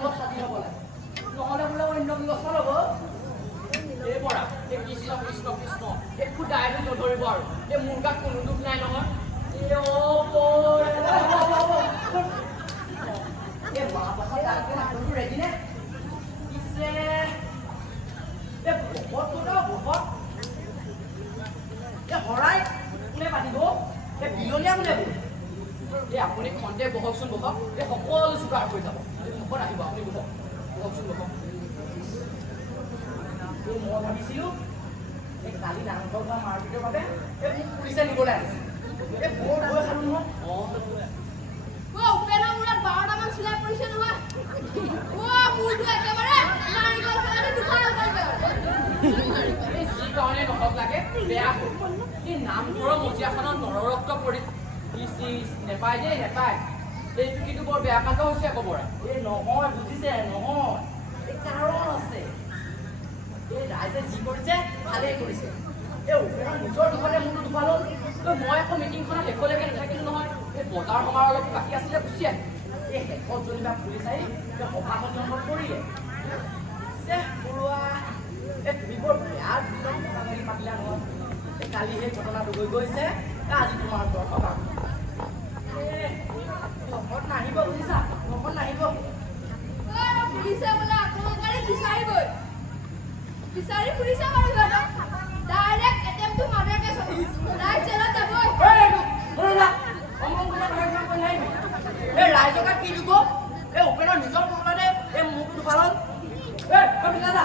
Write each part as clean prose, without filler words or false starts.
লগত সাজি হ'ব লাগে নহ'লে বোলে অন্য ব্যৱস্থা ল'ব এই পৰা এই কৃষ্ণ কৃষ্ণ কৃষ্ণ একো দায়টো নধৰিব আৰু এই মোৰ গাত কোনো দুখ নাই নহয় এই মহাপ্ৰসাদ দাইলটো নাটকটো ৰেডি নে পিছে এই ভকত ভকত এই শৰাই কোনে পাতিব এই বিলনীয়া কোনে বহিব এই আপুনি খন্তে বহকচোন বহক এই সকলো যোগাৰ হৈ যাব ভকত আহিব আপুনি বহক বহকচোন বহক মই ভাবিছিলোঁ এই কালি নামঘৰ বা মাৰপিটৰ বাবে এই মোক পুলিচে নিবলৈ আহিছে এই বৰ ভয় খালোঁ নহয় উপেনৰ মূৰত 12টামান চিলাই পৰিছে নহয় মোৰটো একেবাৰে নাৰিকল পেলানি দুফাল কৰিবে এই যি কাৰণে নহওক লাগে বেয়া হ'ল এই নামঘৰৰ মজিয়াখনত নৰৰক্ত পৰি নেপায় দেই নেপায় এইটো কিন্তু বৰ বেয়া কাণ্ড হৈছে আকৌ বৰা এই নহয় বুজিছে নহয় এই কাৰণ আছে এই ৰাইজে যি কৰিছে ভালেই কৰিছে এই উপেনৰ নিজৰ দুখতে মোৰটো দুফাল হ'ল মই আকৌ মিটিংখনত শেষলৈকে নাথাকিলোঁ নহয় এই বজাৰ সমাৰ অলপ বাকী আছিলে গুচি আহিল এই শেষত যেনিবা পুলিচ আহি সভাখন জংঘল কৰিলে বৰুৱা এই তুমি বৰ বেয়া পাতিলা নহয় এই কালি সেই ঘটনাটো হৈ গৈছে আজি তোমাৰ ঘৰ সভা লগত নাহিব বুজিছা লগত নাহিব পুলিচে বোলে আপোনালোকে বিচাৰিবই বিচাৰি ফুৰিছে বাৰু ডাইৰেক্ট এটেম্পটো মাৰ্ডাৰ কেছ হ'ব ৰাইট জেলত যাবই এই ৰাইজক কি দিব এই উপেনৰ নিজৰ প্ৰব্লেমে এই মুখটো দুফালত দাদা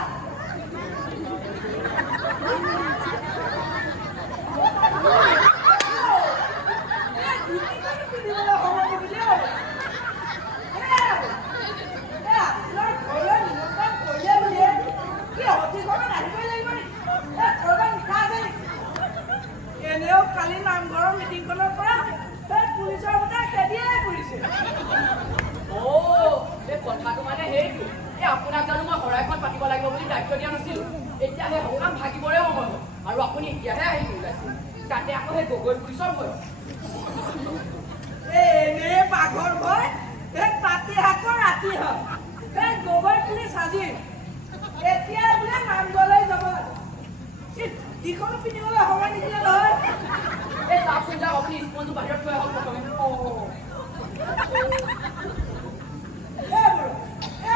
কালি নামঘৰৰ মিটিংখনৰ পৰা পুলিচৰ কথা খেদিয়াই পৰিছে এই কথাটো মানে সেইটো এই আপোনাক জানো মই শৰাইখন পাতিব লাগিব বুলি দায়িত্ব দিয়া নাছিলোঁ এতিয়া সেই সকাম ভাগিবৰে সময় হ'ল আৰু আপুনি এতিয়াহে আহি ওলাইছে তাতে আকৌ সেই গগৈ পুলিচৰ ভয় এনে বাঘৰ ভয় সেই তাতে শাকৰ ৰাতি হয় সেই গগৈ পুলিচ সাজিল এতিয়া বোলে নামঘৰলৈ যাব যিখনো পিন্ধিবলৈ সময় নিদিলে নহয় এই চাওকচোন যাওক আপুনি স্পঞ্জটো বাহিৰত থৈ আহক প্ৰথমে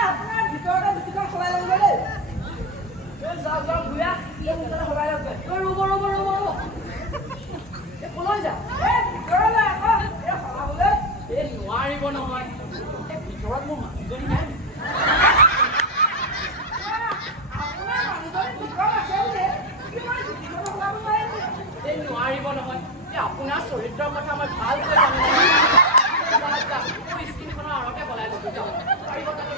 আপোনাৰ ভিতৰতে ধুতিখন সলাই ল'ব দেই যাওক যাওক ঘূৰা সোনকালে সলাই লওক ৰ'ব ৰ'ব ৰ'ব ৰ'ব এই কলৈ যা ভিতৰলৈ আকৌ সলাবলৈ এই নোৱাৰিব নহয় এই ভিতৰত মোৰ মানুহজনী নাই আপোনাৰ মানুহজনী ভিতৰত আছে বোলে কিমান ধুতিখন সলাব নোৱাৰে এই নোৱাৰিব নহয় এই আপোনাৰ চৰিত্ৰৰ কথা মই ভালকৈ জানো মোৰ স্কিনখনৰ আৰতে বলাই ল'ব যাওক পাৰিব তাতে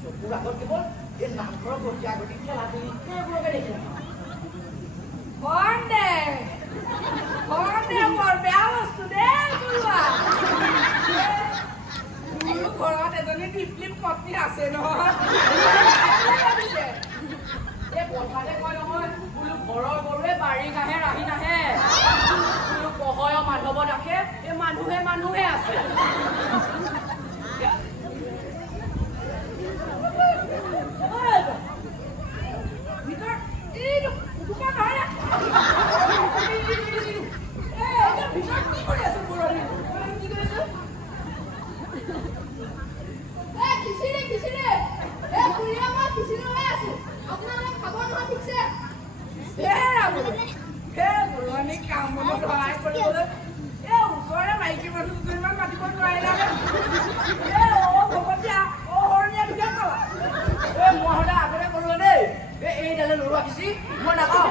চকুৰ আগত কেৱল এই নামঘৰৰ গতি আগতি খেলা খেলি সেইবোৰকে দেখিলে বৰ বেয়া বস্তু দেই বৰুৱা মোৰ ঘৰত এজনী টিপলি পত্নী আছে নহয় এই কথাতে কয় নহয় বোলো ঘৰৰ গৰুৱে বাৰী নাহে ৰাহি নাহে বোলো কহয় মাধৱ ডাকে এই মানুহে আছে ওচৰৰে মাইকী মানুহ দুজনীমান মাতিব নোৱাৰিলা ভকতীয়া অৰণীয়া দুজন পালা মই সদায় আগতে কৰো দেই এইডালে লৰোৱা খিচি মই নাখাওঁ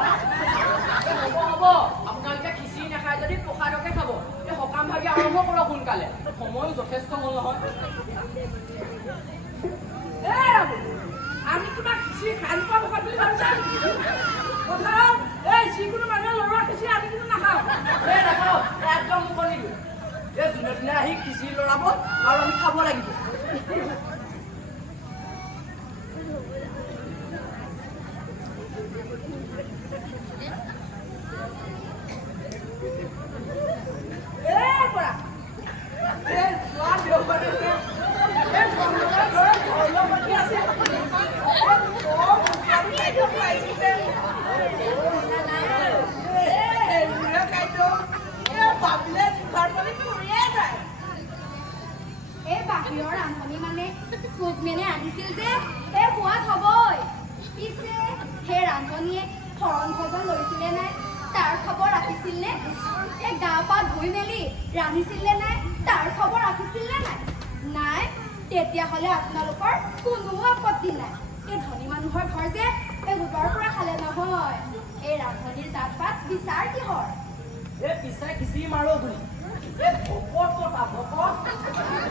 হ'ব আপোনালোকে খিচি নাখায় যদি প্ৰসাদকে খাব এই সকাম ভাগি আৰম্ভ কৰক সোনকালে সময়ো যথেষ্ট হ'ল নহয় আমি তোমাক খিচি খাই নোপোৱা ভকত বুলি ভাবিছা কথা এই যিকোনো মানুহে লৰোৱা খিচি আমি কিন্তু নাখাওঁ নাখাওঁ একদম মুখত নিদিওঁ এই যোনে যোনে আহি খিচি লৰাব আৰু আমি খাব লাগিব এই বাহিৰৰ ৰান্ধনি মানে ফুকমেনে আনিছিল যে এই সোৱাদ হ'বই পিছে সেই ৰান্ধনিয়ে শৰণ ভোজন লৈছিলে নাই তাৰ খবৰ ৰাখিছিল নে এই গা পা ধুই মেলি ৰান্ধিছিল নে নাই তাৰ খবৰ ৰাখিছিল নে নাই নাই তেতিয়াহ'লে আপোনালোকৰ কোনো আপত্তি নাই এই ধনী মানুহৰ ঘৰ যে এই গোটৰ পৰা খালে নহয় এই ৰান্ধনিৰ জাত পাত বিচাৰ কিহৰ এই পিছাই খিচিৰি মাৰো বুলি এই ভকত কথা ভকত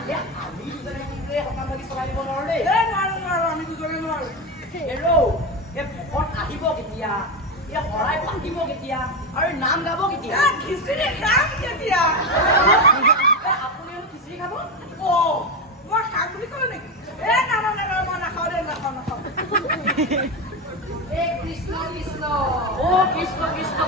এই আমি দুজনে কিন্তু এই সকাম লাগি চলাই দিব নোৱাৰো দেই নোৱাৰো আমি দুজনে নোৱাৰো হেৰৌ এই ভকত আহিব কেতিয়া এই শৰাই পাতিব কেতিয়া আৰু নাম গাব কেতিয়া খিচিৰি খাম কেতিয়া আপুনি খিচিৰি খাব মই খাম বুলি ক'লো নেকি নাখাওঁ মই নাখাওঁ দেই নাখাওঁ এই কৃষ্ণ কৃষ্ণ কৃষ্ণ কৃষ্ণ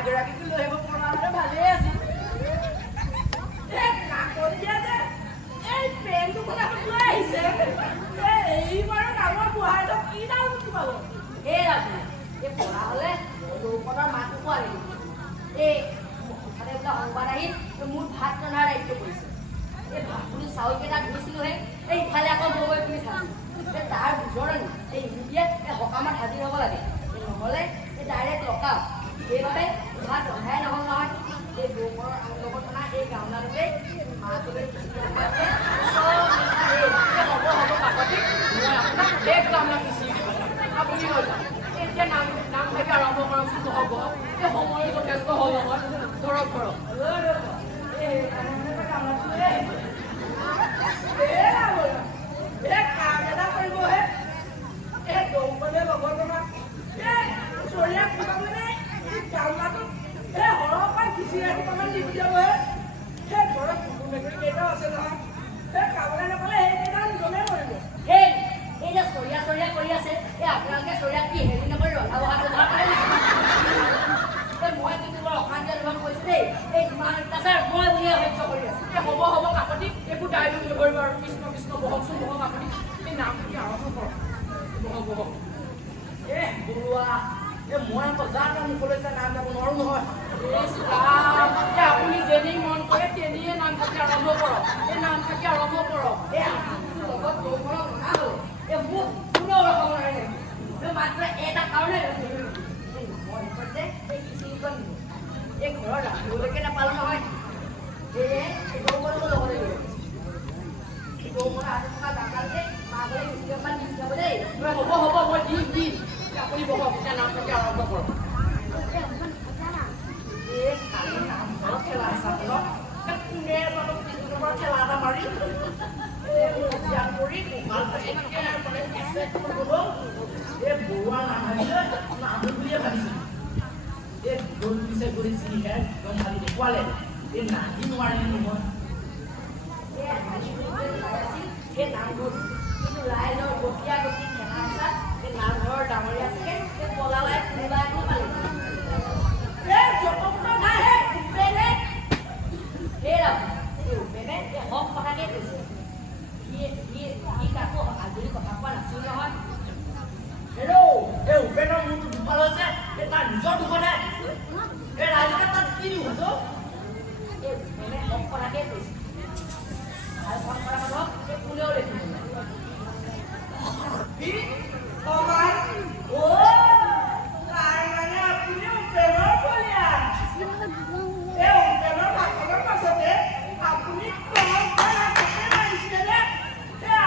এগৰাকীকো লৈ আহিব পৰা হ'লে ভালেই আছিল মোৰ ভাত ৰন্ধাৰ দায়িত্ব কৰিছে এই ভাতখিনি চাউলকেইটা ধুইছিলোহে এইফালে আকৌ বগৈ পিনি থাকোঁ তাৰ ভিতৰনি এই ইণ্ডিয়াত এই সকামত হাজিৰ হ'ব লাগে নহ'লে এই ডাইৰেক্ট লকাপ সেইবাবে ভাত ৰন্ধাই নহ'ল নহয় এই বৌকৰ লগত অনা এই গামলাটোতে মাছলৈ হ'ব কাকতি মই আপোনাক এক গামলা খিচিৰি দিব আপুনি লৈ যাওক এতিয়া নাম থাকি আৰম্ভ কৰকচোন নহ'ব এই সময়ৰ যথেষ্ট হ'ল নহয় ধৰক আপোনালোকে চৰিয়া কি হেৰি নকৰি ৰন্ধা বঢ়া ব্যৱহাৰ কৰে মই কিন্তু বৰ অশান্তি অনুভৱ কৰিছো দেই এই ইমান অত্যাচাৰ মই বুলিয়ে সহ্য কৰি আছো হ'ব কাকতি একো ডাইলগ নকৰিব আৰু কৃষ্ণ কৃষ্ণ বহকচোন বহক আপুনি এই নাম কি আৰম্ভ কৰক বহক বৰুৱা মই আকৌ যাৰ নাম মুখলৈ নাম যাব নোৱাৰো নহয় আপুনি যেনেই মন কৰে তেনেই নাম থাকি আৰম্ভ কৰক এই নাম থাকি আৰম্ভ কৰক লগত গৌৰৱ নহ'ল মোক কোনো ৰকম নাই মাত্ৰ এটা কাৰণে এই ঘৰত ৰান্ধিবলৈকে নাপালো নহয় সেয়ে গৌৰৱৰ লগতে গৌৰৱৰ হাতত থকা ডাঙৰতে মাকলৈ বেছিকৈ অকণমান দি যাব দেই হ'ব মই দিম আপুনি বহক এতিয়া নাম থাকি আৰম্ভ কৰক এই কালি নামঘৰত খেলা আছে কোনে জানো কৃষ্ণৰ খেলা এটা মাৰি বৰুৱা নাম বুলিয়ে ভাবিছিল এই গ'ল পিছে গৈ যিহে একদম খালি দেখুৱালে এই নাহি নোৱাৰিলে নহয় সেই নামঘৰ কিন্তু ৰাইজৰ গতিয়া গতি খেলা আছে এই নামঘৰৰ ডাঙৰীয়া চাগে এই পলালাই কোনোবা এখন পালে হক কথাকে কৈছে সি কাকো আজৰি কথা কোৱা নাছিল নহয় এই উপেনৰ মূৰটো দুফাল হৈছে এই তাৰ নিজৰ দুখনে এই ৰাইজে তাত কি হৈছে এই উপেনে হক কথাকে কৈছে আৰু ফোন কৰা মানুহক এই কোনেও দেখিব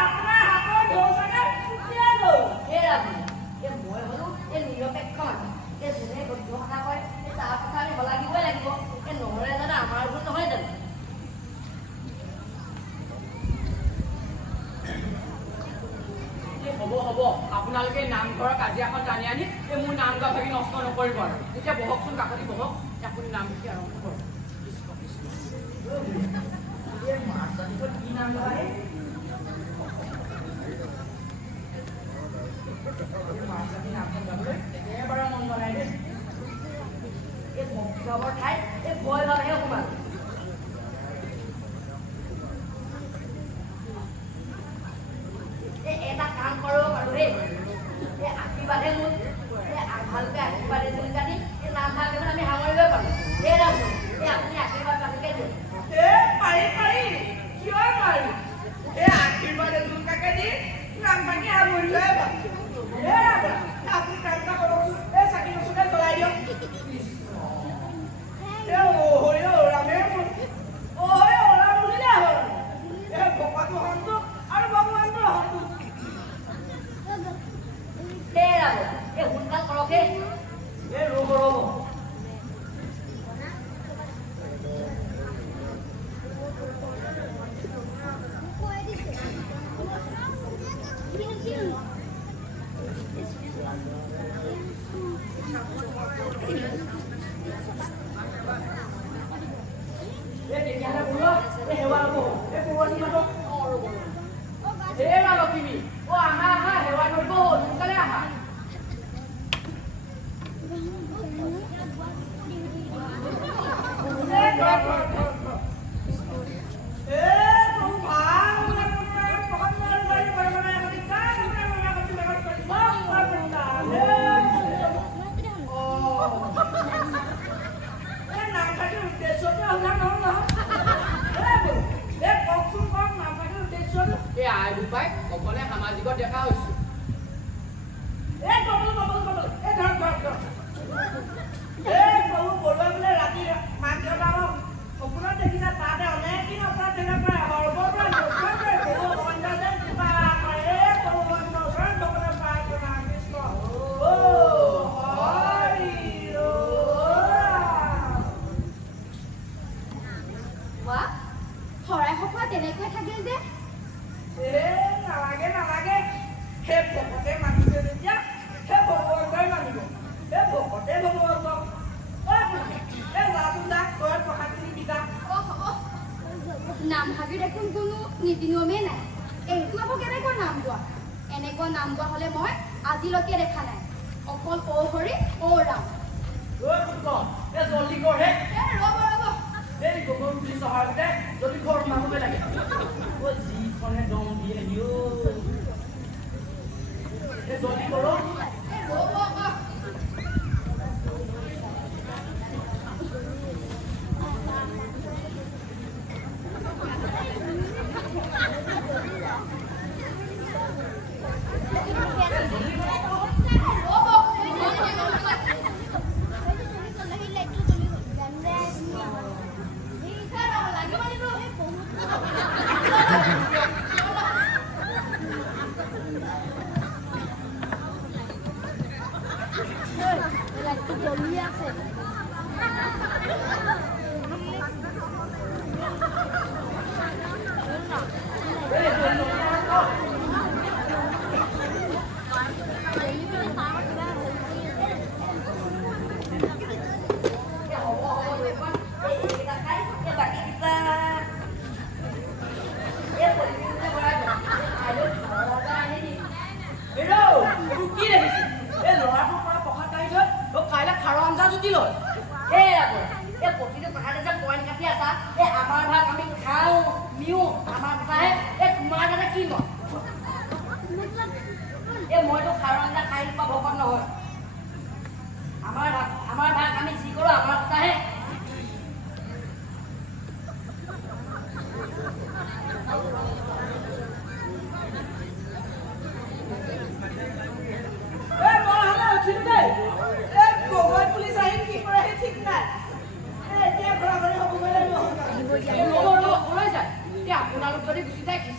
আপুনি হ'ব আপোনালোকে নামঘৰৰ কাজিয়াখন টানি আনি এই মোৰ নাম গোৱা ভাগি নষ্ট নকৰিব আৰু এতিয়া বহকচোন কাকতি বহক আপুনি নাম লিখি আৰম্ভ কৰক কৃষ্ণ কৃষ্ণ এই মাছ জাতিটোৰ কি নাম লগাই মাছ জাতি নামখন গাবলৈ একেবাৰে মন বনাই দেই এই ভক্তি ভাৱৰ ঠাইত এই ভয় ভাৱহে সোমাল এটা কাম কৰিব পাৰো দেই এই আশীৰ্বাদে মোৰ ভালকে আশীৰ্বাদে বুলি জানি এই নাম ভাগে আমি সামৰিব পাৰো এই ৰাম এই আপুনি আশীৰ্বাদ ভালকে দিয়ক পাৰি পাৰি কিয় পাৰি এই আশীৰ্বাদে জোলকাকে দি নাম ভাগি সামৰি লৈ আপুনি কাম এটা কৰক এই চাকি নচুকে জ্বলাই দিয়ক ৰামে ৰাম বুলিলে হ'ল এই ভকতো হন্তু আৰু ভগৱানটো হন্তু এই সোনকাল কৰকে এই ৰ'ব ৰ'ব অকলে সামাজিকত দেখা হৈছো ৰাতি মাক দেউতাক সপোনত দেখিছা তাতে অনেক দিন অপৰাধ দেখা পায় শৰাই সফা তেনেকৈ থাকে যে নালাগে নালাগে সেই ভকতে মানিছে যেতিয়া সেই ভগৱন্তই মানিব সেই ভকতে ভগৱন্তক নাম ভাগি দেখোন কোনো নীতি নিয়মেই নাই এইটো আকৌ কেনেকৈ নাম গোৱা এনেকুৱা নাম গোৱা হলে মই আজিলৈকে দেখা নাই অকল ঔ হৰি ঔ ৰাম জলদি কৰ হে ৰ'ব ৰ'ব এই গগৈ পুলিচ অহাৰ আগতে যদি ঘৰ সোমাবগৈ লাগে যিখনে দম দিয়ে জলদি কৰ ৰ'ব আকৌ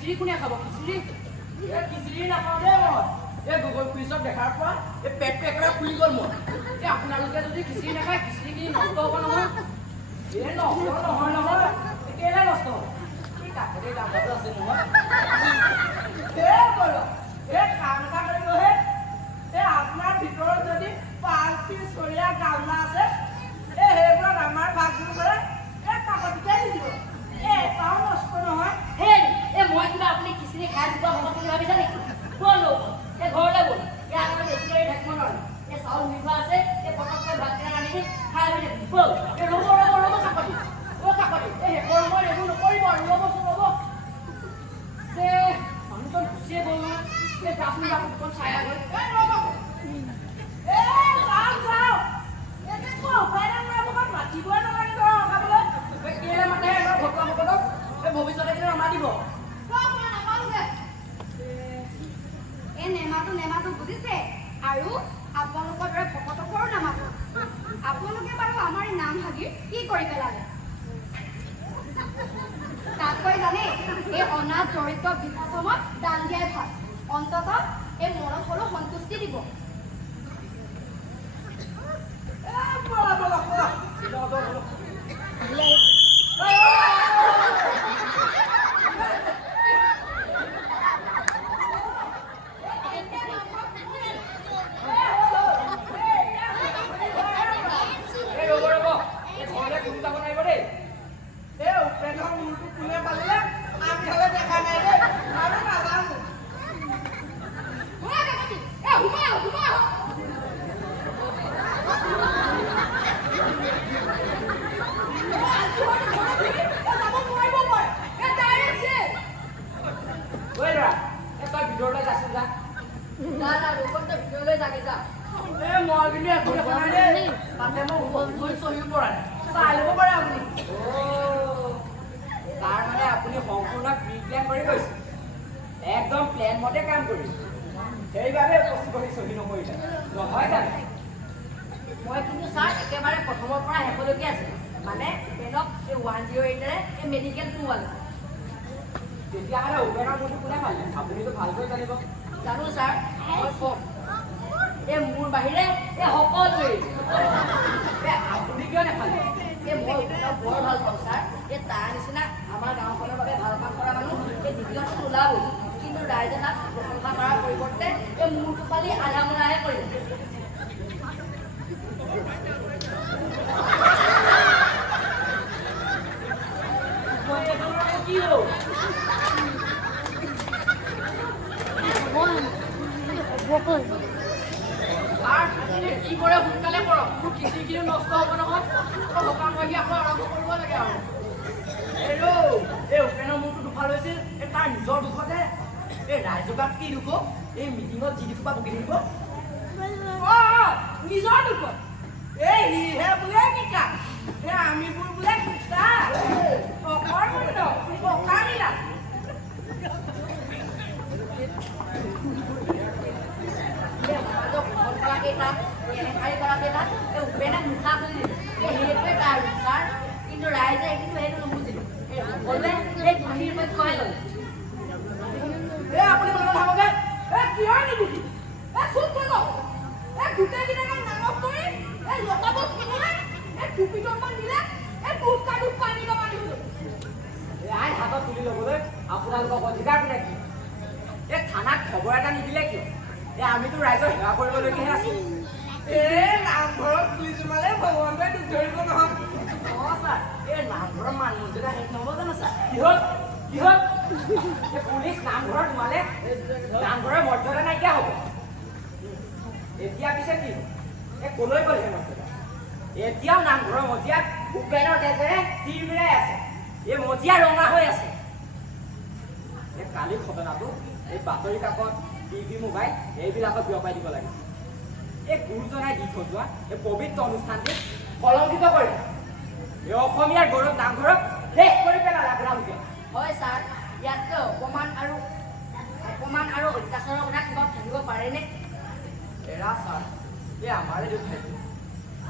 খিচিৰি কোনে খাব খিচিৰি খিচিৰি নাখাওঁ দেই মই এই গগৈ পুলিচক দেখাৰ পৰা এই পেটটো একেবাৰে ফুলি গ'ল মোৰ এই আপোনালোকে যদি খিচিৰি নাখায় খিচিৰিখিনি নষ্ট হ'ব নহয় এই নষ্ট নহয় নহয় কেলে নষ্ট হ'ব এই কাকতে দাম আছে নহয় এই কাম এটা চাউল নিভা আছে এই পটককে ভাত কেনে আনি খাই হৈ বল এই ৰব কাকতি এই হেকৰ মই এইবোৰ নকৰিব আৰু ৰ'ব যে মানুহজন গুচিয়ে গ'ল নহয় এই যাচোন যাচোন চাই গ'ল এই ৰ'ব যাও এনেকুৱা উপায় নাই মই মাতিবই নালাগে তই ৰখাবলৈ কেলে মাতে এবাৰ ভকুৱা ভকতক এই ভৱিষ্যতে কিন্তু নামাতিব এই নেমাটো বুজিছে আৰু আপোনালোকৰ দৰে ভকতকৰো নামাতো আপোনালোকে বাৰু আমাৰ এই নাম ভাগিৰ কি কৰি পেলালে তাতকৈ জানে এই অনাথ দৰিদ্ৰ বৃদ্ধাশ্ৰমত দান দিয়াই ভাল অন্ততঃ এই মনত হ'লেও সন্তুষ্টি দিব একদম প্লেন মতে কাম কৰি সেইবাবে চহী নকৰিলে নহয় জানো মই কিন্তু ছাৰ একেবাৰে প্ৰথমৰ পৰা শেষলৈকে আছে মানে বেলক এই 108ৰে এই মেডিকেল পোৱালে তেতিয়াহ'লে ওপেনৰ মূৰটো কোনে পালে আপুনিতো ভালকৈ জানিব জানো ছাৰ মই কম এই মোৰ বাহিৰে এই সকলোৱে আপুনি কিয় নাপালে এই মই ওপেনক বৰ ভাল পাওঁ ছাৰ এই তাৰ নিচিনা আমাৰ গাঁওখনৰ বাবে ভাল কাম কৰা মানুহ এই দ্বিতীয়টো ওলাবই কিন্তু ৰাইজে তাক প্ৰশংসা কৰাৰ পৰিৱৰ্তে এই মূৰটো পালি আধা মৰাহে কৰিলে কি হ'ল কি কৰে সোনকালে কৰক মোৰ খিচিৰি নষ্ট হ'ব নহয় সকাম ভাগি আকৌ আৰম্ভ কৰিব লাগে আৰু এই উপেনৰ মূৰটো দুফাল হৈছিল এই তাৰ নিজৰ দুখতে এই ৰাইজক কি দুখ এই মিটিঙত যি দুখপা বকি থাকিব নিজৰ দুখত এই সিহে বোলে নিকা এই আমিবোৰ বোলে কুটা অকৰ্মণ্য পকামিলা কিন্তু ৰাইজে কিন্তু সেইটো নুবুজিলে আপুনি মনত ভাবকে কিয় নিবুজি চুপ থাকক গোটেই দিনে নামত কৰি এই লতাবত কিনিলে এই টুপিটোমান দিলে এই দুটা পানী জমা দিব ৰাইজ হাতত তুলি ল'বলৈ আপোনালোকক অধিকাৰ কোনে কি এই থানাক খবৰ এটা নিদিলে কিয় এই আমিতো ৰাইজৰ সেৱা কৰিবলগীয়া আছো এই নামঘৰত পুলিচ মালে ভগৱানে দুখ ধৰিব নহয় ছাৰ এই নামঘৰৰ মানুহ যেটা শেষ নহ'ব জানো ছাৰ কিহত এই পুলিচ নামঘৰত সোমালে নামঘৰৰ মৰ্যাদা নাইকিয়া হ'ব এতিয়া পিছে কি এই কলৈ গ'ল সেই মৰ্যাদা এতিয়াও নামঘৰৰ মজিয়াত উপেনৰ তেজেৰে তিৰমিৰাই আছে এই মজিয়া ৰঙা হৈ আছে এই কালি ঘটনাটো এই বাতৰি কাকত টিভি মোবাইল এইবিলাকত বিয়পাই দিব লাগে এই গুৰুজনাই দি থৈ যোৱা এই পবিত্ৰ অনুষ্ঠানটিক কলংকিত কৰি এই অসমীয়াৰ গৌৰৱ নামঘৰক শেষ কৰি পেলালে আপোনালোকে হয় ছাৰ ইয়াতকৈ অপমান আৰু অত্যাচাৰৰ কথা কিবা থাকিব পাৰেনে এৰা ছাৰ এই আমাৰে দুখাইটো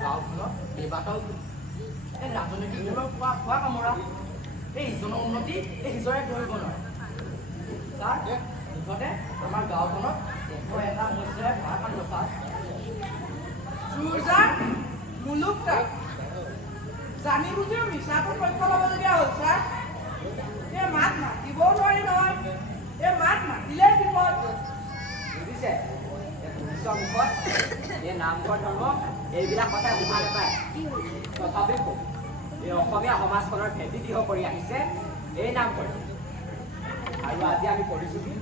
গাঁওখনত কেইবাটাও এই ৰাজনৈতিক দলৰ খোৱা কামোৰা এই ইজনৰ উন্নতি এই সিজৰে ধৰিব নোৱাৰে ছাৰ মুঠতে আমাৰ গাঁওখনত এটা সমস্যাৰে ভাৰাকাণ্ড ছাৰ চুৰজাৰ মুলুক তাক জানি বুজিও মিছাটো পক্ষ ল'বলগীয়া হ'ল ছাৰ এই মাত মাতিবও নোৱাৰি নহয় এই মাত মাতিলে বিপদ বুজিছে পুলিচৰ মুখত এই নামঘৰ ধৰ্ম এইবিলাক কথাই বুজা নাপায় তথাপিও এই অসমীয়া সমাজখনৰ ভেটি দৃঢ় কৰি আহিছে এই নামঘৰ আৰু আজি আমি কৰিছোঁ কি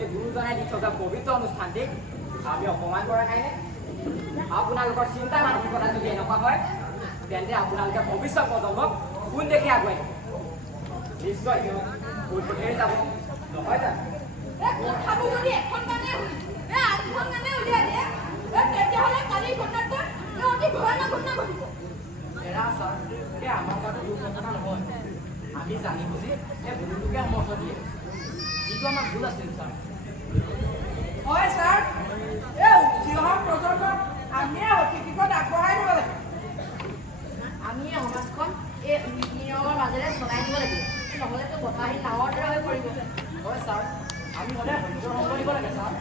এই গুৰুজনাই দি থকা পবিত্ৰ অনুষ্ঠানটিক আমি অপমান কৰা নাইনে আপোনালোকৰ চিন্তা মানসিকতা যদি এনেকুৱা হয় তেন্তে আপোনালোকে ভৱিষ্যত প্ৰজন্মক কোন দেখি আগুৱাই দিব নিশ্চয় তেওঁ ভুল পথেৰে যাব নহয় জানো খাব যদি এখন মানে আঠখন মানে উলিয়াই দিয়ে তেতিয়াহ'লে কালি ঘটনাটো অতি ভয়ানক ঘটনা ঘটিব এৰা ছাৰ এই আমাৰ কাৰণে দুৰ্ঘটনা নহয় আমি জানি বুজি এই ভুলটোকে সমৰ্থন দিয়ে যিটো আমাৰ ভুল আছিল ছাৰ হয় ছাৰ এই উঠি অহা প্ৰজন্মক আমিয়ে সঠিক দিশত আগবঢ়াই দিব লাগে আমি এই সমাজখন এই নিয়মৰ মাজেৰে চলাই নিব লাগিব নহ'লেতো বতাহী নাৱৰ দৰে হৈ পৰিব হয় ছাৰ আমি সদায় সত্যৰ সংগ দিব লাগে ছাৰ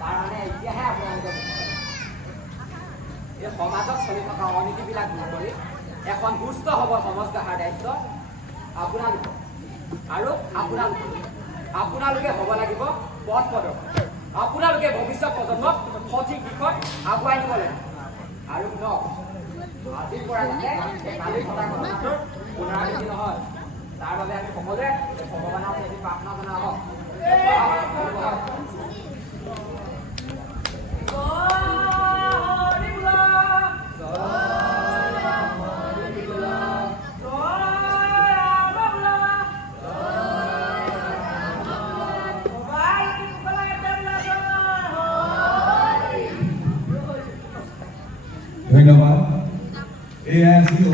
তাৰ মানে এতিয়াহে আপোনালোকে এই সমাজত চলি থকা অনীতিবিলাক দূৰ কৰি এখন সুস্থ সবল সমাজ গঢ়াৰ দায়িত্ব আপোনালোকৰ আৰু আপোনালোকে হ'ব লাগিব পথ প্ৰদৰ্শক আপোনালোকে ভৱিষ্যত প্ৰজন্মক সঠিক দিশত আগুৱাই নিব লাগিব আৰু আজিৰ পৰা যাতে কালি ঘটা ঘটনাটোৰ পুনৰাবৃত্তি নহয় তাৰ বাবে আমি সকলোৱে ভগৱানৰ প্ৰতি প্ৰাৰ্থনা জনোৱা হওক ধন্যবাদ। এয়া আছিল